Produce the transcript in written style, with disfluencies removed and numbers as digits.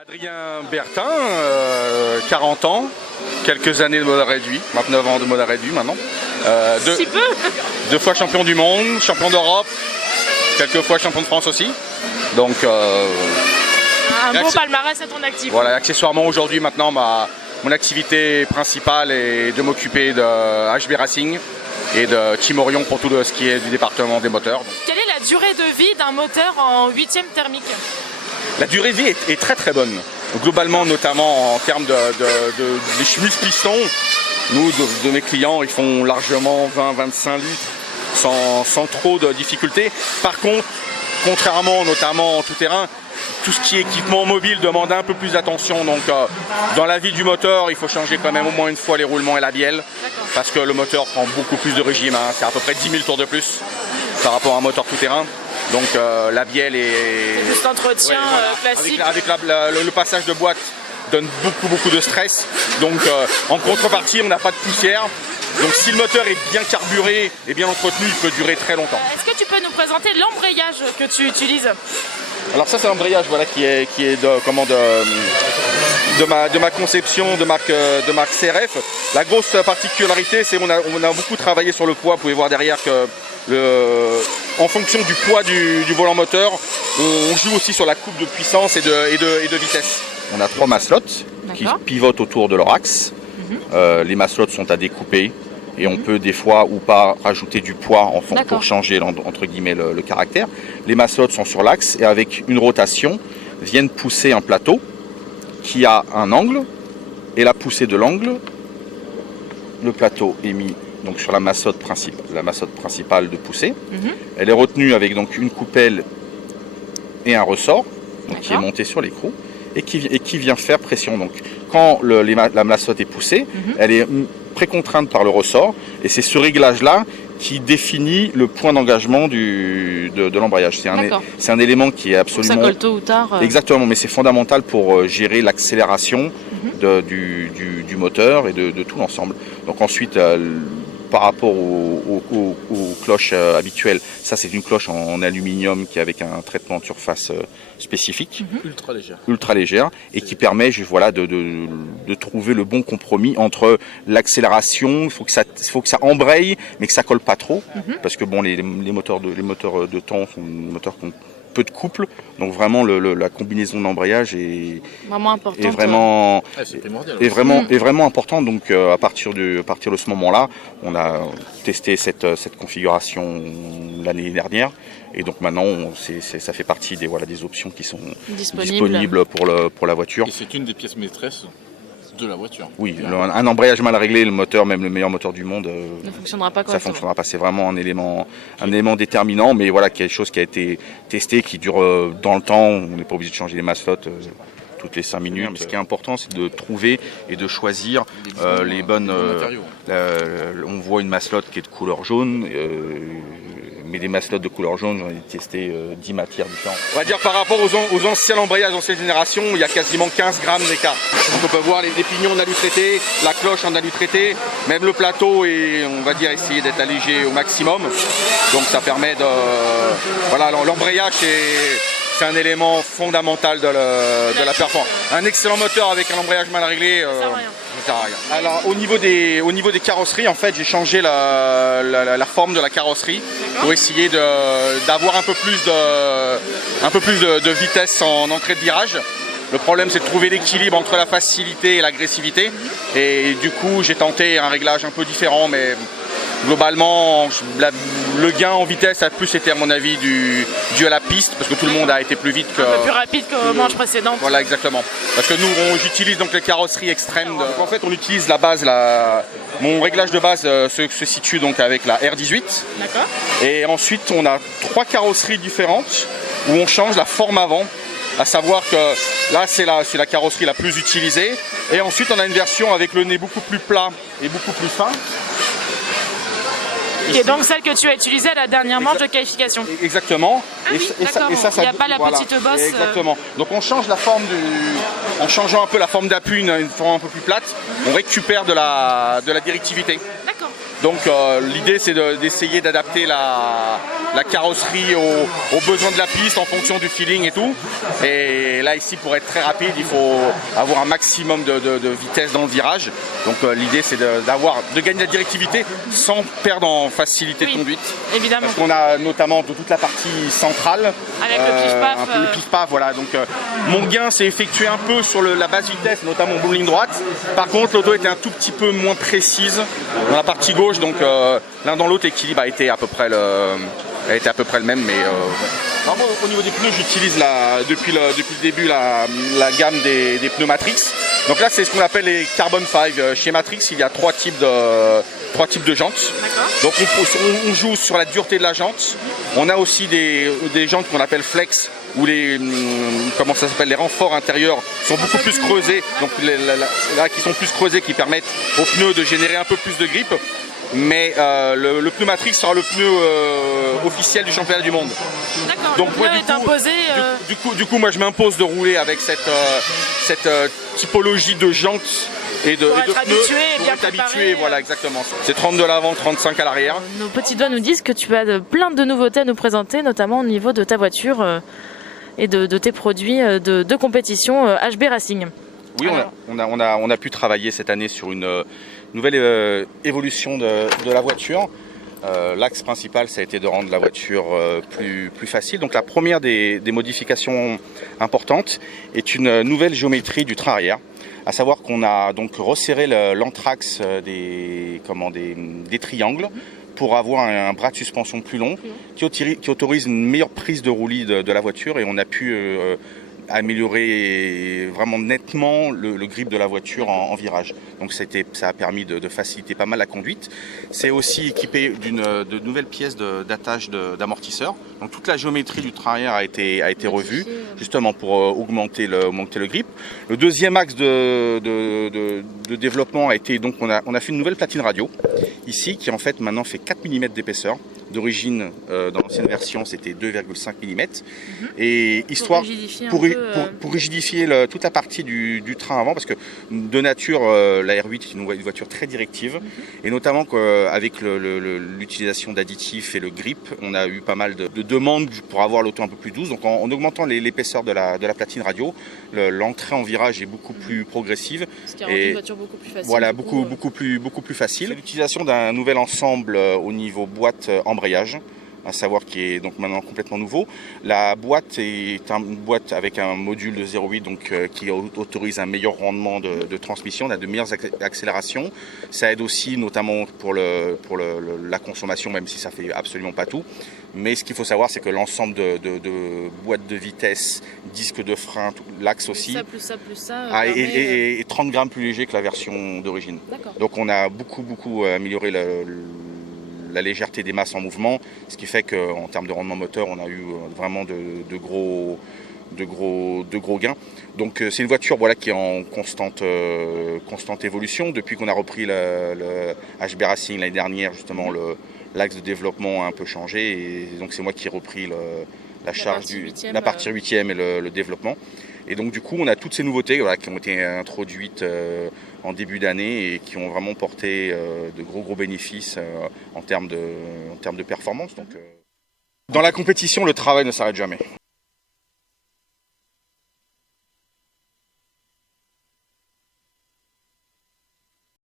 Adrien Bertin, 40 ans, quelques années de moteur réduit, 29 ans de moteur réduit maintenant. Si peu. 2 fois champion du monde, champion d'Europe, quelques fois champion de France aussi. Donc, un beau palmarès à ton actif. Voilà, accessoirement aujourd'hui maintenant mon activité principale est de m'occuper de HB Racing et de Team Orion pour tout ce qui est du département des moteurs. Donc. Quelle est la durée de vie d'un moteur en 8e thermique? La durée de vie est très très bonne. Globalement, notamment en termes des schmutz pistons, nous, de mes clients, ils font largement 20-25 litres sans trop de difficultés. Par contre, contrairement notamment en tout terrain, tout ce qui est équipement mobile demande un peu plus d'attention. Donc dans la vie du moteur, il faut changer quand même au moins une fois les roulements et la bielle. Parce que le moteur prend beaucoup plus de régime. Hein. C'est à peu près 10 000 tours de plus par rapport à un moteur tout terrain. Donc la bielle est... Juste entretien classique. Avec le passage de boîte donne beaucoup de stress. Donc en contrepartie, on n'a pas de poussière. Donc si le moteur est bien carburé et bien entretenu, il peut durer très longtemps. Est-ce que tu peux nous présenter l'embrayage que tu utilises? Alors ça c'est l'embrayage voilà, qui est de ma conception de marque CRF. La grosse particularité c'est qu'on a beaucoup travaillé sur le poids. Vous pouvez voir derrière que en fonction du poids du volant moteur, on joue aussi sur la coupe de puissance et de vitesse. On a 3 maslottes qui pivotent autour de leur axe. Les maslottes sont à découper et on peut des fois ou pas rajouter du poids pour changer entre guillemets le caractère. Les maslottes sont sur l'axe et avec une rotation viennent pousser un plateau qui a un angle et la poussée de l'angle, le plateau est mis donc sur la maslotte principale de poussée. Elle est retenue avec donc une coupelle et un ressort donc, qui est monté sur l'écrou et qui vient faire pression. Donc quand la maslotte est poussée, elle est précontrainte par le ressort et c'est ce réglage-là qui définit le point d'engagement de l'embrayage. C'est un élément qui est absolument... Ça colle tôt ou tard. Exactement, mais c'est fondamental pour gérer l'accélération du moteur et de tout l'ensemble. Donc ensuite, par rapport aux cloches habituelles, ça c'est une cloche en aluminium qui est avec un traitement de surface spécifique, ultra légère, et qui permet de trouver le bon compromis entre l'accélération, il faut que ça embraye, mais que ça colle pas trop, parce que bon les moteurs de temps sont des moteurs qui ont peu de couple, donc vraiment la combinaison d'embrayage est vraiment importante. Est vraiment importante. Donc à partir de ce moment-là, on a testé cette configuration l'année dernière, et donc maintenant ça fait partie des options qui sont disponibles pour la voiture. Et c'est une des pièces maîtresses de la voiture. Oui, un embrayage mal réglé, le moteur, même le meilleur moteur du monde, ne fonctionnera pas ça fonctionnera pas. C'est vraiment un élément déterminant, mais voilà, quelque chose qui a été testé, qui dure dans le temps. On n'est pas obligé de changer les maslottes toutes les 5 minutes. Mais ce qui est important, c'est de trouver et de choisir les bonnes matériaux. On voit une maslotte qui est de couleur jaune. Mais des maslottes de couleur jaune, j'en ai testé 10 matières différentes. On va dire par rapport aux anciens embrayages, ancienne génération, il y a quasiment 15 grammes d'écart. Donc on peut voir les pignons en alu traité, la cloche en alu traité, même le plateau et on va dire essayer d'être allégé au maximum. Donc ça permet de... Voilà, l'embrayage c'est un élément fondamental de la performance. Un excellent moteur avec un embrayage mal réglé, ça sert à rien. Alors au niveau des carrosseries, en fait, j'ai changé la forme de la carrosserie pour essayer d'avoir un peu plus de vitesse en entrée de virage. Le problème, c'est de trouver l'équilibre entre la facilité et l'agressivité. Et du coup, j'ai tenté un réglage un peu différent, mais globalement, le gain en vitesse a plus été, à mon avis, dû à la piste, parce que tout le monde a été plus vite que... Un peu plus rapide qu'aux manches précédentes. Voilà, exactement. Parce que nous, j'utilise donc les carrosseries extrêmes. Donc, en fait, on utilise la base, mon réglage de base se situe donc avec la R18. D'accord. Et ensuite, on a 3 carrosseries différentes où on change la forme avant. À savoir que là, c'est la carrosserie la plus utilisée. Et ensuite, on a une version avec le nez beaucoup plus plat et beaucoup plus fin. Qui est donc celle que tu as utilisée à la dernière manche de qualification. Exactement. Ah oui, il n'y a pas la petite bosse. Exactement. Donc on change la forme en changeant un peu la forme d'appui, une forme un peu plus plate, on récupère de la directivité. D'accord. Donc l'idée c'est d'essayer d'adapter la carrosserie aux besoins de la piste en fonction du feeling et tout. Et là ici, pour être très rapide, il faut avoir un maximum de vitesse dans le virage. Donc l'idée c'est de gagner la directivité sans perdre en facilité de conduite. Évidemment. Parce qu'on a notamment toute la partie centrale. Avec le pif-paf. Un peu le pif-paf, voilà. Donc mon gain s'est effectué un peu sur la basse vitesse, notamment en ligne droite. Par contre, l'auto était un tout petit peu moins précise dans la partie gauche. Donc l'un dans l'autre, l'équilibre a été à peu près le même. Mais alors moi, au niveau des pneus, j'utilise depuis le début la gamme des pneus Matrix. Donc là, c'est ce qu'on appelle les Carbon 5. Chez Matrix, il y a trois types de jantes. Donc on joue sur la dureté de la jante. On a aussi des jantes qu'on appelle flex, où les renforts intérieurs sont beaucoup plus creusés, donc là qui sont plus creusés, qui permettent aux pneus de générer un peu plus de grip. Mais le pneu Matrix sera le pneu officiel du championnat du monde. D'accord. Donc moi, du coup, moi je m'impose de rouler avec cette typologie de jantes et de pneus pour être habitué, voilà, exactement. C'est 32 à l'avant, 35 à l'arrière. Nos petits doigts nous disent que tu as plein de nouveautés à nous présenter, notamment au niveau de ta voiture et de tes produits de compétition HB Racing. Oui, on a pu travailler cette année sur une nouvelle évolution de la voiture. L'axe principal, ça a été de rendre la voiture plus facile. Donc la première des modifications importantes est une nouvelle géométrie du train arrière. À savoir qu'on a donc resserré l'anthrax des triangles pour avoir un bras de suspension plus long qui autorise une meilleure prise de roulis de la voiture, et on a pu améliorer vraiment nettement le grip de la voiture en virage. Donc ça a permis de faciliter pas mal la conduite. C'est aussi équipé de nouvelles pièces d'attache d'amortisseurs. Donc toute la géométrie du train arrière a été revue, justement pour augmenter le grip. Le deuxième axe de développement a été, donc on a fait une nouvelle platine radio ici, qui en fait maintenant fait 4 mm d'épaisseur. D'origine, dans l'ancienne version, c'était 2,5 mm. Et histoire pour rigidifier toute la partie du train avant, parce que de nature, la R8 est une voiture très directive, et notamment qu'avec l'utilisation d'additifs et le grip, on a eu pas mal de demandes pour avoir l'auto un peu plus douce. Donc en augmentant l'épaisseur de la platine radio, l'entrée en virage est beaucoup plus progressive. Ce qui a rendu une voiture beaucoup plus facile. Voilà, beaucoup plus facile. L'utilisation d'un nouvel ensemble au niveau boîte embrayage, à savoir qui est donc maintenant complètement nouveau. La boîte est une boîte avec un module de 0,8, donc qui autorise un meilleur rendement de transmission, on a de meilleures accélérations. Ça aide aussi notamment pour la consommation, même si ça fait absolument pas tout. Mais ce qu'il faut savoir, c'est que l'ensemble de boîtes de vitesse, disques de frein, l'axe aussi, plus ça, est 30 grammes plus léger que la version d'origine. Donc on a beaucoup amélioré la légèreté des masses en mouvement, ce qui fait qu'en termes de rendement moteur, on a eu vraiment de gros gains. Donc c'est une voiture qui est en constante évolution. Depuis qu'on a repris le HB Racing l'année dernière, justement, l'axe de développement a un peu changé, et donc c'est moi qui ai repris la charge la partie 8e et le développement. Et donc du coup, on a toutes ces nouveautés qui ont été introduites en début d'année et qui ont vraiment porté de gros bénéfices en termes de performance. Donc, dans la compétition, le travail ne s'arrête jamais.